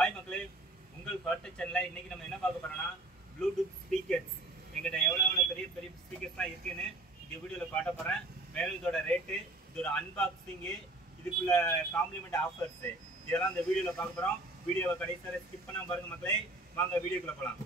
Hi மக்களே, உங்கள் பாட்டு சேனல்ல இன்னைக்கு நம்ம என்ன பார்க்க போறோம்னா ப்ளூடூத் ஸ்பீக்கர்ஸ். எங்கிட்ட எவ்வளோ பெரிய பெரிய ஸ்பீக்கர்ஸ்லாம் இருக்குன்னு இந்த வீடியோவில் காட்ட போகிறேன். மேலும் இதோட ரேட்டு, இதோட அன்பாக்சிங்கு, இதுக்குள்ள காம்ப்ளிமெண்ட் ஆஃபர்ஸு இதெல்லாம் இந்த வீடியோவில் பார்க்க போகிறோம். வீடியோவை கடைசியில் ஸ்கிப் பண்ணாமல் பாருங்கள் மக்களே. வாங்க வீடியோக்குள்ளே போகலாம்.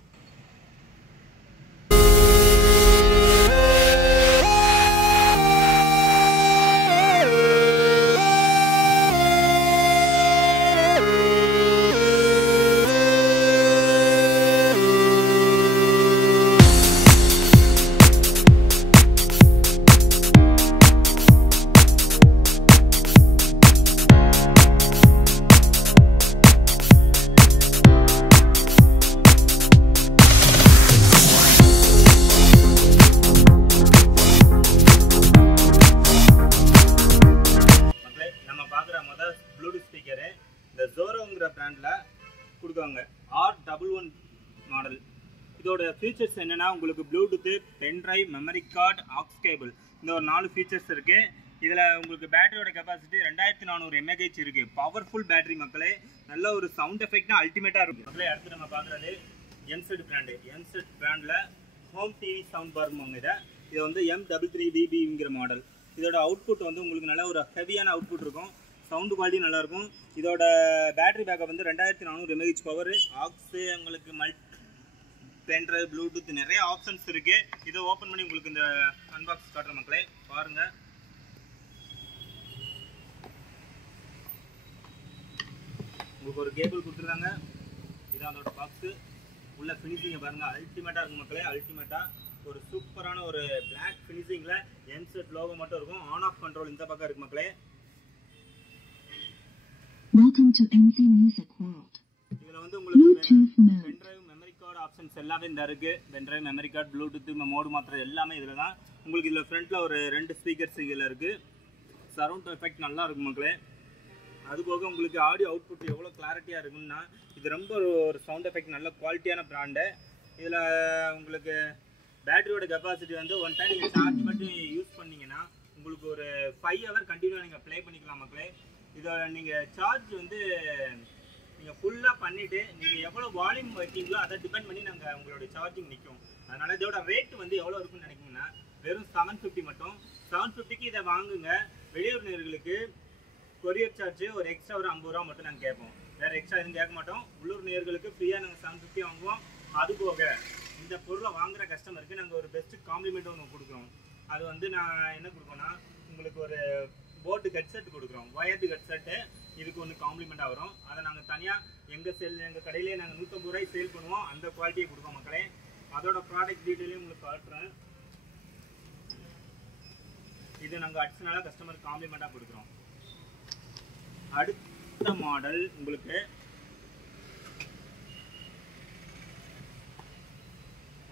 இந்த ஜோரோங்கிற பிராண்டில் கொடுக்குறாங்க R11 மாடல். இதோட ஃபீச்சர்ஸ் என்னென்னா, உங்களுக்கு bluetooth, pendrive, memory card, aux cable, இந்த ஒரு 4 ஃபீச்சர்ஸ் இருக்குது. இதில் உங்களுக்கு பேட்டரியோட கெப்பாசிட்டி 2400 mAh இருக்குது. பவர்ஃபுல் பேட்டரி மக்களே. நல்ல ஒரு சவுண்ட் எஃபெக்ட்னா அல்டிமேட்டாக இருக்கும் மக்களே. அடுத்து நம்ம பார்க்குறது எம்செட் பிராண்டு. எம்செட் பிராண்டில் ஹோம் டிவி சவுண்ட் பாருங்க. இது வந்து M33DBங்கிற மாடல். இதோட அவுட்புட் வந்து உங்களுக்கு நல்ல ஒரு ஹெவியான அவுட்புட் இருக்கும். சவுண்டு குவாலிட்டி நல்லாயிருக்கும். இதோட பேட்டரி பேக்கப் வந்து 2400 mAh பவர். ஆக்ஸு, உங்களுக்கு பென்ட்ரைவ், ப்ளூடூத், நிறைய ஆப்ஷன்ஸ் இருக்குது. இதை ஓப்பன் பண்ணி உங்களுக்கு இந்த அன்பாக்ஸ் காட்டுற மக்களே பாருங்கள். உங்களுக்கு ஒரு கேபிள் கொடுத்துருக்காங்க. இதான் அதோட பாக்ஸு. உள்ள ஃபினிஷிங்கை பாருங்கள், அல்டிமேட்டாக இருக்கும் மக்களே. அல்டிமேட்டாக ஒரு சூப்பரான ஒரு பிளாக் ஃபினிஷிங்கில் எம்செட் லோகோ மட்டும் இருக்கும். ஆன் ஆஃப் கண்ட்ரோல் இந்த பக்கம் இருக்குது மக்களே. Welcome to MC Music World. இதுல வந்து உங்களுக்கு பென்ட்ரைவ், மெமரி கார்டு ஆப்ஷன்ஸ் எல்லாமே இந்த இருக்கு. Pendrive, memory card, bluetooth, mode மாத்துறது எல்லாமே இதுல தான். உங்களுக்கு இதுல ஃப்ரண்ட்ல ஒரு 2 ஸ்பீக்கர்ஸ் இதுல இருக்கு. சரவுண்ட் எஃபெக்ட் நல்லா இருக்கும் மக்களே. அதுபோக உங்களுக்கு ஆடியோ அவுட்புட் எவ்வளோ கிளாரிட்டியாக இருக்குன்னா, இது ரொம்ப ஒரு சவுண்ட் எஃபெக்ட் நல்ல குவாலிட்டியான பிராண்டு. இதில் உங்களுக்கு பேட்டரியோட கெப்பாசிட்டி வந்து ஒன் டைம் நீங்கள் சார்ஜ் மட்டும் யூஸ் பண்ணிங்கன்னா உங்களுக்கு ஒரு 5 hour கண்டினியூவாக நீங்கள் ப்ளே பண்ணிக்கலாம் மக்களே. இதை நீங்கள் சார்ஜ் வந்து நீங்கள் ஃபுல்லாக பண்ணிவிட்டு நீங்கள் எவ்வளோ வால்யூம் வைக்கிங்களோ அதை டிபெண்ட் பண்ணி நாங்கள் உங்களோட சார்ஜிங் நிற்கும். அதனால் இதோட ரேட்டு வந்து எவ்வளோ இருக்குன்னு நினைக்கிங்கன்னா, வெறும் 750 மட்டும். 750க்கு இதை வாங்குங்க. வெளியூர் நேயர்களுக்கு கொரியர் சார்ஜ் ஒரு எக்ஸ்ட்ரா ஒரு 50 ரூபா மட்டும் நாங்கள் கேட்போம். வேறு எக்ஸ்ட்ரா எதுவும் கேட்க மாட்டோம். உள்ளூர் நேயர்களுக்கு ஃப்ரீயாக நாங்கள் 750 வாங்குவோம். அதுபோக இந்த பொருளை வாங்குகிற கஸ்டமருக்கு நாங்கள் ஒரு பெஸ்ட்டு காம்ப்ளிமெண்ட் ஒன்று கொடுக்குறோம். அது வந்து நான் என்ன கொடுப்போன்னா, உங்களுக்கு ஒரு போட்டு ஹெட்செட் கொடுக்குறோம். Wired headset. இதுக்கு ஒன்று காம்ப்ளிமெண்ட்டாக வரும். அதை நாங்கள் தனியாக எங்கள் கடையிலே நாங்கள் 150 ரூபாய் சேல் பண்ணுவோம். அந்த குவாலிட்டியை கொடுப்போம் மக்களே. அதோட ப்ராடக்ட் டீட்டெயிலையும் உங்களுக்கு காட்டுறேன். இது நாங்கள் அடிஷ்னலாக கஸ்டமருக்கு காம்ப்ளிமெண்ட்டாக கொடுக்குறோம். அடுத்த மாடல் உங்களுக்கு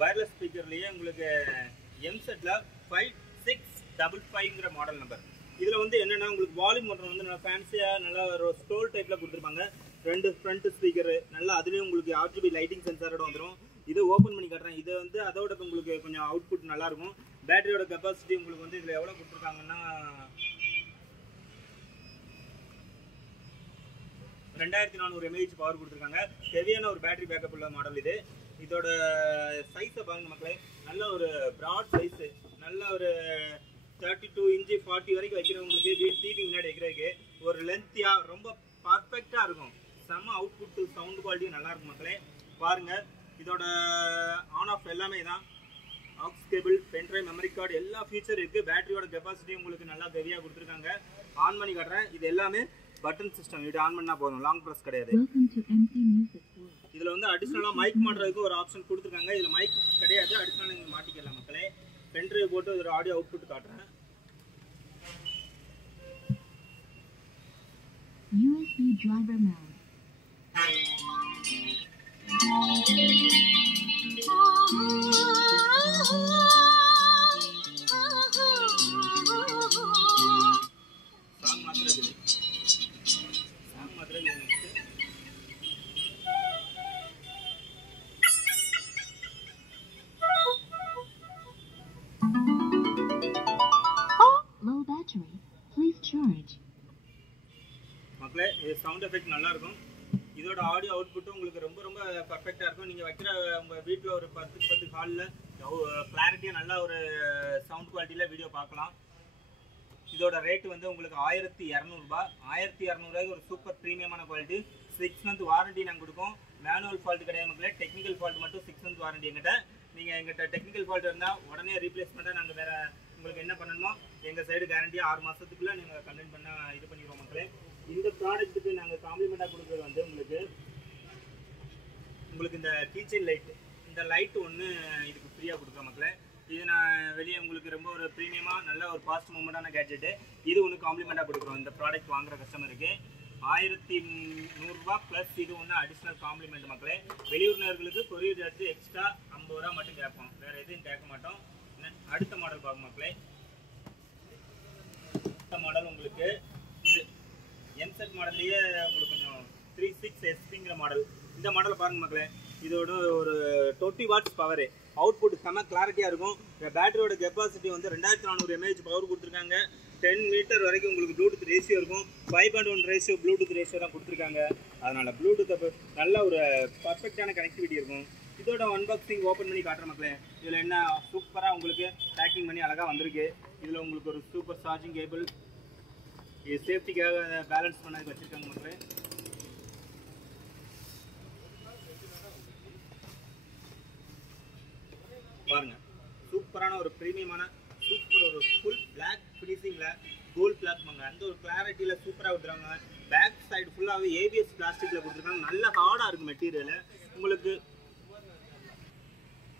வயர்லெஸ் ஸ்பீக்கர்லேயே உங்களுக்கு எம்செட்டில் 5655ங்கிற மாடல் நம்பர். இதில் வந்து என்னென்னா, உங்களுக்கு வால்யூம் மட்டும் வந்து நல்லா ஃபேன்சியாக நல்லா ஒரு ஸ்டோல் டைப்பில் கொடுத்துருப்பாங்க. 2 ஃப்ரண்ட் ஸ்பீக்கரு நல்லா. அதுலேயும் உங்களுக்கு RGB லைட்டிங் சென்சாரோட வந்துடும். இதை ஓப்பன் பண்ணி காட்டுறேன். இதை வந்து அதோட உங்களுக்கு கொஞ்சம் அவுட்புட் நல்லாயிருக்கும். பேட்டரியோட கெப்பாசிட்டி உங்களுக்கு வந்து இதில் எவ்வளோ கொடுத்துருக்காங்கன்னா 2400 mAh பவர் கொடுத்துருக்காங்க. ஹெவியான ஒரு பேட்டரி பேக்கப் உள்ள மாடல் இது. இதோட சைஸை பாருங்க மக்களே. நல்ல ஒரு ப்ராட் சைஸு. நல்ல ஒரு 32 இன்ச்சு 40 வரைக்கும் வைக்கிறவங்களுக்கு டிவி முன்னாடி வைக்கிறதுக்கு ஒரு லென்த்தியாக ரொம்ப பர்ஃபெக்டாக இருக்கும். செம்ம அவுட்புட்டு, சவுண்ட் குவாலிட்டியும் நல்லாயிருக்கும் மக்களே. பாருங்கள், இதோட ஆன் ஆஃப் எல்லாமே தான். Aux cable, pendrive, memory card எல்லா ஃபீச்சர் இருக்குது. பேட்டரியோட கெப்பாசிட்டி உங்களுக்கு நல்லா ஹெவியாக கொடுத்துருக்காங்க. ஆன் பண்ணி காட்டுறேன். இது எல்லாமே பட்டன் சிஸ்டம். இது ஆன் பண்ணால் போதும், லாங் ப்ரெஸ் கிடையாது. இதில் வந்து அடிஷ்னலாக மைக் மாட்டுறதுக்கு ஒரு ஆப்ஷன் கொடுத்துருக்காங்க. இதில் மைக் கிடையாது, அடிஷ்னலாக நீங்கள் மாட்டிக்கலாம் மக்களே. பென்ட்ரைவ் போட்டு ஒரு ஆடியோ அவுட்புட் காட்டுறேன். USB driver mode. சாங் மாத்துறது Low battery. Please charge. மக்களே, இது சவுண்ட் எஃபெக்ட் நல்லா இருக்கும். இதோட இதோட ஆடியோ அவுட்புட்டும் உங்களுக்கு ரொம்ப ரொம்ப பர்ஃபெக்டாக இருக்கும். நீங்கள் வைக்கிற உங்கள் வீட்டில் ஒரு 10 ஹாலில் கிளாரிட்டியாக நல்ல ஒரு சவுண்ட் குவாலிட்டியில் வீடியோ பார்க்கலாம். இதோட ரேட் வந்து உங்களுக்கு 1200 ரூபாய். 1200 ரூபாய்க்கு ஒரு சூப்பர் ப்ரீமியமான குவாலிட்டி. 6 மந்த் வாரண்டி நாங்கள் கொடுப்போம். மேனுவல் ஃபால்ட் கிடையாது மக்களே, டெக்னிக்கல் ஃபால்ட் மட்டும் 6 மந்த் வாரண்டி எங்கிட்ட. நீங்கள் எங்கிட்ட டெக்னிக்கல் ஃபால்ட் இருந்தால் உடனே ரீப்ளேஸ்மெண்ட்டாக நாங்கள் வேறு உங்களுக்கு என்ன பண்ணணுமோ எங்கள் சைடு கேரண்டியாக 6 மாதத்துக்குள்ளே நீங்கள் கம்ப்ளைண்ட் பண்ண இது பண்ணிடுவோம் மக்களே. இந்த ப்ராடக்ட்டுக்கு நாங்கள் காம்ப்ளிமெண்ட்டாக கொடுக்குறது வந்து உங்களுக்கு இந்த கீச்சன் லைட்டு, இந்த லைட்டு ஒன்று இதுக்கு ஃப்ரீயாக கொடுக்குறோம் மக்களே. இது நான் வெளியே உங்களுக்கு ரொம்ப ஒரு ப்ரீமியமாக நல்ல ஒரு ஃபாஸ்ட் மூமெண்ட்டான கேட்ஜெட்டு. இது ஒன்று காம்ப்ளிமெண்ட்டாக கொடுக்குறோம் இந்த ப்ராடக்ட் வாங்குகிற கஸ்டமருக்கு. 1100 ரூபாய் ப்ளஸ் இது ஒன்று அடிஷ்னல் காம்ப்ளிமெண்ட் மக்களே. வெளியூர்னர்களுக்கு கொரியர் சார்ஜ் எக்ஸ்ட்ரா 50 ரூபா மட்டும் கேட்போம், வேறு எதுவும் கேட்க மாட்டோம். அடுத்த மாடல் பார்க்கும் மக்களே. அடுத்த மாடல் உங்களுக்கு இது எம்செட் மாடல்லையே உங்களுக்கு கொஞ்சம் 36 SPங்கிற மாடல். இந்த மாடல் பாருங்கள் மக்களே. இதோட ஒரு 20 வாட்ஸ் பவர் அவுட்புட் செம்ம கிளாரிட்டியாக இருக்கும். பேட்டரியோட கெப்பாசிட்டி வந்து 2400 mAh பவர் கொடுத்துருக்காங்க. 10 மீட்டர் வரைக்கும் உங்களுக்கு ப்ளூடூத் ரேஷியோ இருக்கும். 5.1 ரேஷியோ ப்ளூடூத் ரேஷியோ தான் கொடுத்துருக்காங்க. அதனால் ப்ளூடூத் நல்ல ஒரு பர்ஃபெக்டான கனெக்டிவிட்டி இருக்கும். இதோட அன்பாக்சிங் ஓப்பன் பண்ணி காட்டுற மக்களே. இதில் என்ன சூப்பராக உங்களுக்கு பேக்கிங் பண்ணி அழகாக வந்திருக்கு. இதில் உங்களுக்கு ஒரு சூப்பர் சார்ஜிங் கேபிள், இது சேஃப்டிக்காக பேலன்ஸ் பண்ண வச்சுருக்காங்க மக்களே. பாருங்க, சூப்பரான ஒரு ப்ரீமியமான சூப்பர் ஒரு ஃபுல் பிளாக் ஃபினிஷிங்கில் கோல்ட் பிளாக் வாங்க அந்த ஒரு கிளாரிட்டியில் சூப்பராக விட்டுறாங்க. பேக் சைடு ஃபுல்லாகவே ஏபிஎஸ் பிளாஸ்டிக்கில் கொடுத்துருக்காங்க. நல்ல ஹார்டாக இருக்கும் மெட்டீரியல் உங்களுக்கு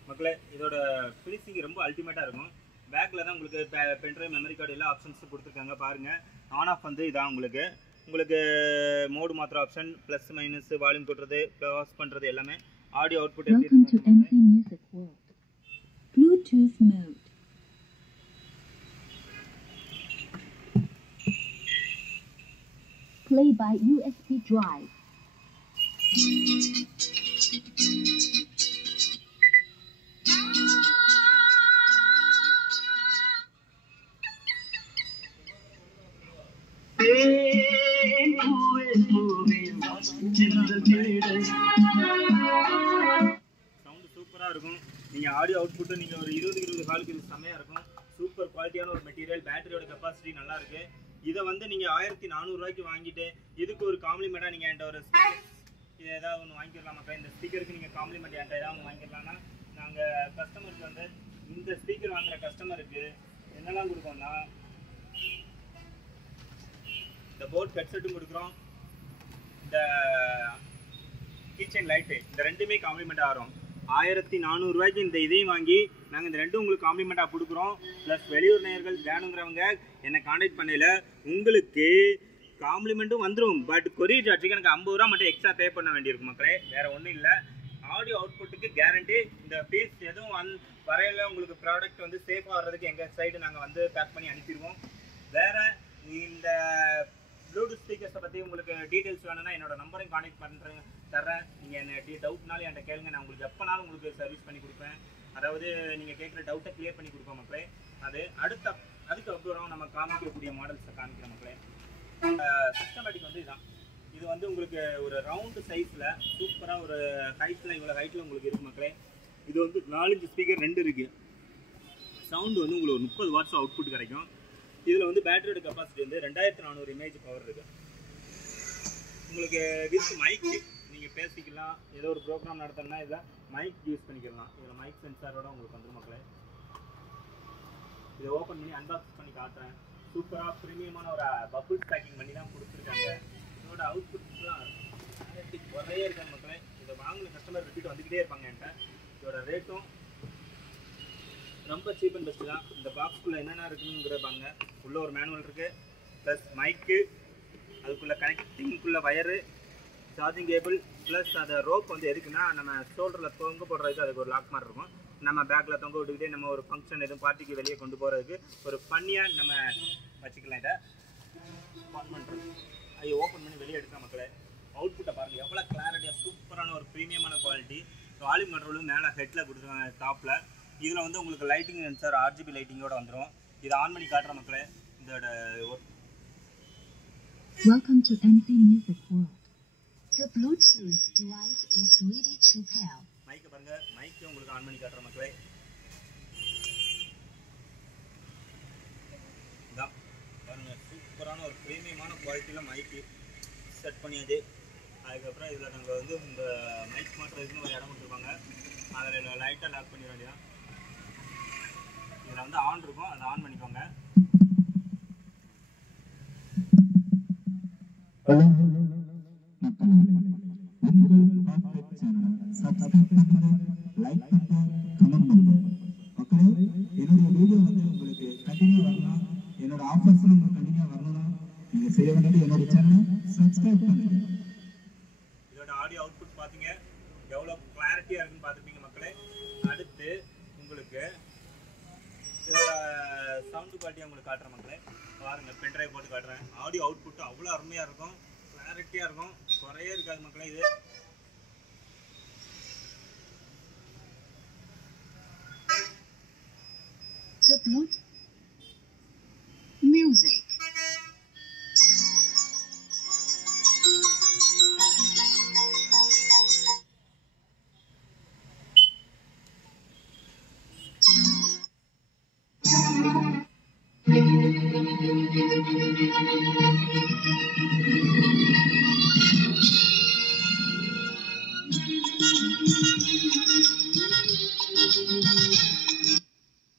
மக்களே. இதோட ஃபினிஷிங் ரொம்ப அல்டிமேட்டாக இருக்கும். பேக்கில் தான் உங்களுக்கு பென்ட்ரைவ் மெமரி கார்டு எல்லா ஆப்ஷன்ஸும் கொடுத்துருக்காங்க. பாருங்கள், ஆன் ஆஃப் வந்து இதான் உங்களுக்கு மோடு மாத்திர ஆப்ஷன், ப்ளஸ் மைனஸ், வால்யூம் கொடுறது, க்ளோஸ் பண்ணுறது எல்லாமே. Audio output Welcome to MC Music World. Bluetooth mode. Play by USB drive. Sound சூப்பராக இருக்கும். நீங்கள் ஆடியோ அவுட்புட்டு நீங்கள் ஒரு 20 ஹாலுக்கு இது செம்மையாக இருக்கும். சூப்பர் குவாலிட்டியான ஒரு மெட்டீரியல். பேட்டரியோட கெப்பாசிட்டி நல்லா இருக்குது. இதை வந்து நீங்கள் 1400 ரூபாய்க்கு வாங்கிட்டு இதுக்கு ஒரு காம்ப்ளிமெண்ட்டாக நீங்கள் என்கிட்ட ஒரு ஸ்பீக்கர் இது ஏதாவது ஒன்று வாங்கிடலாம் மக்கள். இந்த ஸ்பீக்கருக்கு நீங்கள் காம்ப்ளிமெண்ட் என்கிட்ட ஏதாவது ஒன்று வாங்கிடலாம்னா நாங்கள் கஸ்டமருக்கு வந்து இந்த ஸ்பீக்கர் வாங்குகிற கஸ்டமருக்கு என்னெல்லாம் கொடுக்கோம்னா இந்த போட் ஹெட்செட்டும் கொடுக்குறோம், இந்த கிச்சன் லைட்டு, இந்த ரெண்டுமே காம்ப்ளிமெண்ட்டாக வரும். 1400 ரூபாய்க்கு இந்த இதையும் வாங்கி நாங்கள் இந்த ரெண்டும் உங்களுக்கு காம்ப்ளிமெண்ட்டாக கொடுக்குறோம். ப்ளஸ் வெளியூர் நேயர்கள் வேணுங்கிறவங்க என்னை காண்டாக்ட் பண்ணல உங்களுக்கு காம்ப்ளிமெண்ட்டும் வந்துடும். பட் கொரியர் சார்ஜுக்கு எனக்கு 50 ரூபா மட்டும் எக்ஸ்ட்ரா பே பண்ண வேண்டியிருக்கும் மக்களே, வேறு ஒன்றும் இல்லை. ஆடியோ அவுட்புட்டுக்கு கேரண்டி. இந்த பீஸ் எதுவும் வரையில் உங்களுக்கு ப்ராடக்ட் வந்து சேஃபாக வர்றதுக்கு எங்கள் சைடு நாங்கள் வந்து பேக் பண்ணி அனுப்பிடுவோம். வேறு இந்த ப்ளூடூத் ஸ்பீக்கர்ஸை பற்றி உங்களுக்கு டீட்டெயில்ஸ் வேணும்னா என்னோட நம்பரையும் கான்டெக்ட் தர்றேன். நீங்கள் என்ன டவுட்னாலும் என்கிட்ட கேளுங்க, நான் உங்களுக்கு எப்போனாலும் உங்களுக்கு சர்வீஸ் பண்ணி கொடுப்பேன். அதாவது நீங்கள் கேட்குற டவுட்டை கிளியர் பண்ணி கொடுப்போம் மக்களே. அதுக்கப்புறம் நம்ம காமிக்கக்கூடிய மாடல்ஸை காமிக்கிற மக்களே. சிஸ்டமேட்டிக் வந்து இதுதான். இது வந்து உங்களுக்கு ஒரு ரவுண்டு சைஸில் சூப்பராக ஒரு ஹைட்டில் இவ்வளோ ஹைட்டில் உங்களுக்கு இருக்குது மக்களே. இது வந்து 4 ஸ்பீக்கர் 2 இருக்குது. சவுண்டு வந்து உங்களுக்கு ஒரு 30 வாட்ஸ் அவுட்புட் கிடைக்கும். இதில் வந்து பேட்டரியோட கெப்பாசிட்டி வந்து 2400 mAh பவர் இருக்குது. உங்களுக்கு வித் மைக் நீங்கள் பேசிக்கலாம். ஏதோ ஒரு ப்ரோக்ராம் நடத்தணும்னா இதில் மைக் யூஸ் பண்ணிக்கலாம். இதில் மைக் சென்சாரோட உங்களுக்கு வந்துடும் மக்களே. இதை ஓப்பன் பண்ணி அன்பாக்ஸ் பண்ணி காட்டுறேன். சூப்பராக ப்ரீமியமான ஒரு பபுள்ஸ் பேக்கிங் பண்ணி தான் கொடுத்துருக்காங்க. இதோட அவுட்புட்ஸ்லாம் நிறைய இருக்காங்க மக்களே. இதை வாங்கின கஸ்டமர் ரிப்பீட் வந்துக்கிட்டே இருப்பாங்க என்கிட்ட. இதோட ரேட்டும் ரொம்ப சீப் அண்ட் பெஸ்ட்டு தான். இந்த பாக்ஸ்க்குள்ளே என்னென்ன இருக்குங்கிற பாருங்க. உள்ளே ஒரு மேனுவல் இருக்குது, ப்ளஸ் மைக்கு, அதுக்குள்ளே கனெக்டிங்குள்ளே வயரு, சார்ஜிங் கேபிள், ப்ளஸ் அந்த ரோப் வந்து எதுக்குன்னா நம்ம ஷோல்டரில் தொங்க போடுறதுக்கு அதுக்கு ஒரு லாக் மாதிரி இருக்கும். நம்ம பேக்கில் தொங்க விட்டுக்கிட்டே நம்ம ஒரு ஃபங்க்ஷன் எதுவும் பார்ட்டிக்கு வெளியே கொண்டு போகிறதுக்கு ஒரு ஃபன்னியாக நம்ம வச்சுக்கலாம். இதை ஆன் பண்ணுறது அதை ஓப்பன் பண்ணி வெளியே எடுக்கலாம் மக்களே. அவுட்புட்டை பாருங்கள், எவ்வளோ கிளாரிட்டியாக சூப்பரான ஒரு ப்ரீமியமான குவாலிட்டி. வால்யூம் கண்ட்ரோலும் மேலே ஹெட்டில் கொடுத்துருக்காங்க டாப்பில். இதில் வந்து உங்களுக்கு லைட்டிங் சென்சார் RGB லைட்டிங்கோடு வந்துடும். இதை ஆன் பண்ணி காட்டுற மக்களே. இதோட Welcome to MC Music World. The Bluetooth device is ready to pair. Mic பாருங்க, மைக் உங்களுக்கு ஆன் பண்ணி காட்டுறேன் மக்களே. இதான் பாருங்க, சூப்பரான ஒரு பிரீமியமான குவாலிட்டியில் மைக்கு செட் பண்ணியாச்சு. அதுக்கப்புறம் இதில் நாங்கள் வந்து இந்த மைக் மாட்டுறதுக்குன்னு ஒரு இடம் கொடுத்துருப்பாங்க. அதில் லைட்டாக லாக் பண்ணிட வேண்டியதான். இதில் வந்து ஆன் இருக்கும், அதை ஆன் பண்ணிக்கோங்க. என்னுடைய வீடியோ வந்து உங்களுக்கு கண்டினியூ வரலாம், என்னோட ஆஃபர்ஸ் உங்களுக்கு கண்டினியூ வரலாம், நீங்க செய்ய வேண்டியது என்னோட சேனலை சப்ஸ்கிரைப் பண்ணுங்க. இதோட ஆடியோ அவுட்புட் பார்த்தீங்க எவ்வளோ கிளாரிட்டியாக இருக்குன்னு பார்த்துருப்பீங்க மக்களே. அடுத்து உங்களுக்கு இதோட சவுண்டு குவாலிட்டியாக உங்களுக்கு காட்டுறேன் மக்களே. பாருங்கள், பென்ட்ரைவ் போட்டு காட்டுறேன். ஆடியோ அவுட்புட்டு அவ்வளோ அருமையாக இருக்கும், கிளாரிட்டியாக இருக்கும், குறையே இருக்காது மக்களே. இது The Bluetooth music.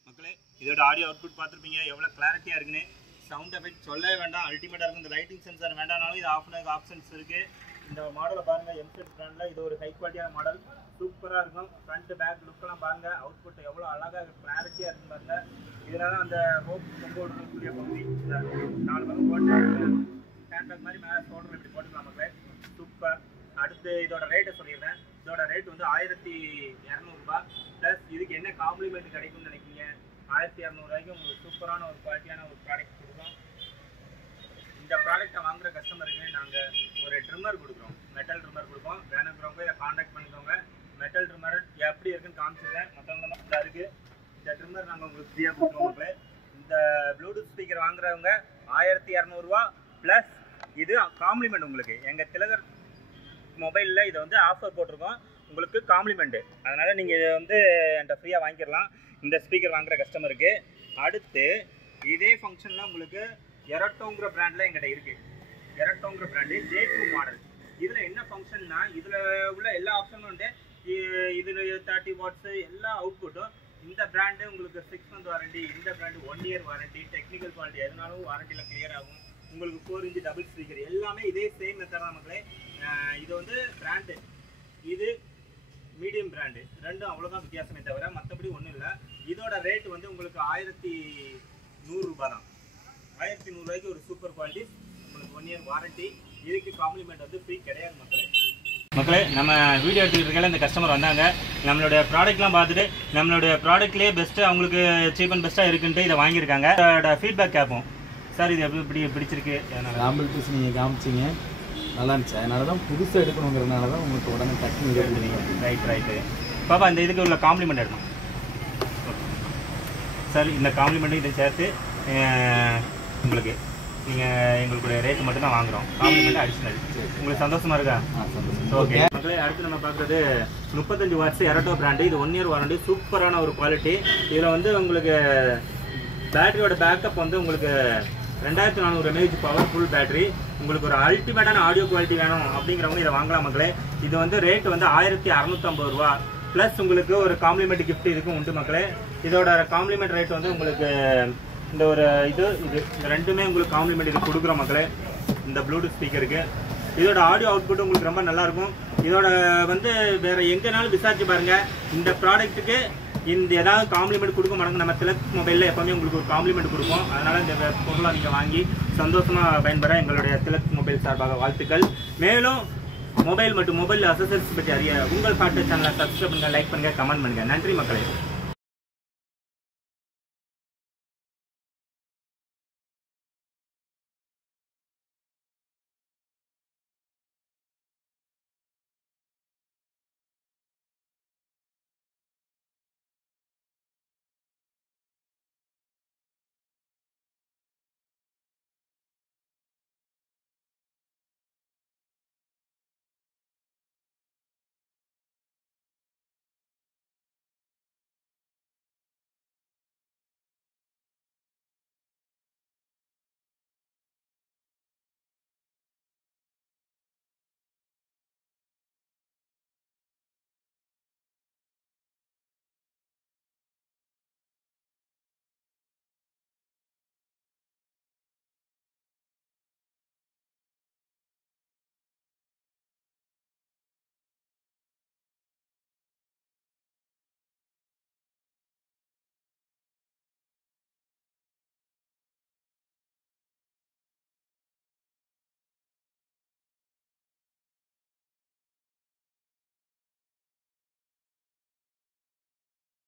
மக்களே, இதோட ஆடியோ அவுட்புட் பார்த்துருப்பீங்க எவ்வளோ கிளாரிட்டியாக இருக்குன்னு. சவுண்ட் எஃபெக்ட் சொல்லவே வேண்டாம், அல்டிமேட்டாக இருக்கும். இந்த லைட்டிங் சென்சார் வேண்டாம்னாலும் இது ஆஃப் பண்ணதுக்கு ஆப்ஷன்ஸ் இருக்குது. இந்த மாடலை பாருங்கள், எம்செட் பிராண்டில் இது ஒரு ஹை குவாலிட்டியான மாடல், சூப்பராக இருக்கும். ஃப்ரண்ட் பேக் லுக்கெல்லாம் பாருங்கள், அவுட்புட் எவ்வளோ அழகாக கிளாரிட்டியாக இருக்குன்னு பாருங்கள். இதனால அந்த ரோப் கொண்டு விடக்கூடிய பகுதி இந்த 4 பக்கம் போட்டு ஹேண்ட்பேக் மாதிரி மேலே ஷோல்டர் இப்படி போட்டுக்கலாம் மக்களே. சூப்பர். அடுத்து இதோட ரேட்டை சொல்லிடுறேன். இதோட ரேட் வந்து 1200 ரூபாய். ப்ளஸ் இதுக்கு என்ன காம்ப்ளிமெண்ட் கிடைக்கும்னு நினைக்கிறீங்க? 1200 ரூபாய்க்கு உங்களுக்கு சூப்பரான ஒரு குவாலிட்டியான ஒரு ப்ராடக்ட் கொடுக்குறோம். இந்த ப்ராடக்ட்டை வாங்குகிற கஸ்டமருக்கு நாங்கள் ஒரு ட்ரிம்மர் கொடுக்குறோம், மெட்டல் ட்ரிம்மர் கொடுப்போம். வேணுங்கிறவங்க இதை காண்டாக்ட் பண்ணிக்கோங்க. மெட்டல் ட்ரிம்மர் எப்படி இருக்குன்னு காமிச்சிருக்கேன், மற்றவங்க தான் இருக்குது. இந்த ட்ரிம்மர் நாங்கள் உங்களுக்கு ஃப்ரீயாக கொடுக்குறோம். இந்த ப்ளூடூத் ஸ்பீக்கர் வாங்குறவங்க 1200 ரூபா ப்ளஸ் இது காம்ப்ளிமெண்ட் உங்களுக்கு. எங்கள் திலகர் மொபைலில் இதை வந்து ஆஃபர் போட்டிருக்கோம், உங்களுக்கு காம்ப்ளிமெண்ட்டு. அதனால் நீங்கள் இதை வந்து என்கிட்ட ஃப்ரீயாக வாங்கிடலாம் இந்த ஸ்பீக்கர் வாங்குகிற கஸ்டமருக்கு. அடுத்து இதே ஃபங்க்ஷனில் உங்களுக்கு எரட்டோங்கிற பிராண்டில் எங்கிட்ட இருக்குது. எரட்டோங்கிற பிராண்டு J2 மாடல். இதில் என்ன ஃபங்க்ஷன்னா, இதில் உள்ள எல்லா ஆப்ஷனும் உண்டு. இதில் 30 வாட்ஸு எல்லா அவுட்புட்டும். இந்த பிராண்டு உங்களுக்கு 6 month வாரண்டி, இந்த brand 1 year warranty, technical quality எதுனாலும் வாரண்டியில் கிளியர் ஆகும். உங்களுக்கு 4 inch டபுள் ஸ்பீக்கர் எல்லாமே இதே சேம் மெத்தட் தான் மக்களே. இது வந்து பிராண்டு, இது மீடியம் பிராண்டு, ரெண்டும் அவ்வளோதான் வித்தியாசமே தவிர மற்றபடி ஒன்றும் இல்லை. இதோட ரேட் வந்து உங்களுக்கு 1100 ரூபா தான். 1100 ரூபாய்க்கு ஒரு சூப்பர் குவாலிட்டி, உங்களுக்கு 1 year வாரண்டி. இதுக்கு காம்ப்ளிமெண்ட் வந்து ஃப்ரீ கிடையாது மக்களே. மக்களே, நம்ம வீடியோ எடுத்துக்கிட்டு இருக்கையில இந்த கஸ்டமர் வந்தாங்க. நம்மளுடைய ப்ராடக்ட்லாம் பார்த்துட்டு நம்மளுடைய ப்ராடக்ட்லேயே பெஸ்ட்டு, அவங்களுக்கு சீப் அண்ட் பெஸ்ட்டாக இருக்குன்ட்டு இதை வாங்கியிருக்காங்க. அதோட ஃபீட்பேக் கேட்போம். சார் இது எப்படி பிடிச்சிருக்கு? சாம்பிள் பீஸ் நீங்கள் காமிச்சிங்க, நல்லா இருந்துச்சு. அதனால தான் புதுசாக எடுக்கணுங்கிறதுனால தான் உங்களுக்கு உடனே டக்குனு எடுத்துருங்க. ரைட்டு பாப்பா, இந்த இதுக்கு உள்ள காம்ப்ளிமெண்ட் எடுக்கணும் சார். இந்த காம்ப்ளிமெண்ட்டு இதை சேர்த்து உங்களுக்கு நீங்கள் எங்களுடைய ரேட்டு மட்டும் தான் வாங்குகிறோம், காம்ப்ளிமெண்ட் அடிஷ்னல். உங்களுக்கு சந்தோஷமாக இருக்கா? சந்தோஷம். ஓகே மக்களே, அடுத்து நம்ம பார்க்குறது 35 வாட்ஸ் எரட்டோ பிராண்டு. இது 1 year வாரண்டி, சூப்பரான ஒரு குவாலிட்டி. இதில் வந்து உங்களுக்கு பேட்டரியோட பேக்கப் வந்து உங்களுக்கு 2400 mAh பவர்ஃபுல் பேட்டரி. உங்களுக்கு ஒரு அல்டிமேட்டான ஆடியோ குவாலிட்டி வேணும் அப்படிங்கிறவங்க இதை வாங்கலாம் மக்களே. இது வந்து ரேட் வந்து 1650 ரூபா ப்ளஸ் உங்களுக்கு ஒரு காம்ப்ளிமெண்ட் கிஃப்ட் இதுக்கும் உண்டு மக்களே. இதோட காம்ப்ளிமெண்ட் ரேட் வந்து உங்களுக்கு இந்த ஒரு இது ரெண்டுமே உங்களுக்கு காம்ப்ளிமெண்ட் இது கொடுக்குறோம் மக்களே. இந்த ப்ளூடூத் ஸ்பீக்கருக்கு இதோட ஆடியோ அவுட்புட் உங்களுக்கு ரொம்ப நல்லாயிருக்கும். இதோட வந்து வேறு எங்கேனாலும் விசாரிச்சு பாருங்கள். இந்த ப்ராடக்ட்டுக்கு இந்த ஏதாவது காம்ப்ளிமெண்ட் கொடுக்க மாட்டாங்க. நம்ம திலக் மொபைலில் எப்போவுமே உங்களுக்கு ஒரு காம்ப்ளிமெண்ட் கொடுப்போம். அதனால் இந்த பொருளை நீங்கள் வாங்கி சந்தோஷமாக பயன்பெற எங்களுடைய திலக் மொபைல் சார்பாக வாழ்த்துக்கள். மேலும் மொபைல் மற்றும் மொபைல் அசசரிஸ் பற்றி அறிய உங்கள் பாட்டு சேனலை சப்ஸ்கிரைப் பண்ணுங்கள், லைக் பண்ணுங்கள், கமெண்ட் பண்ணுங்கள். நன்றி மக்களே.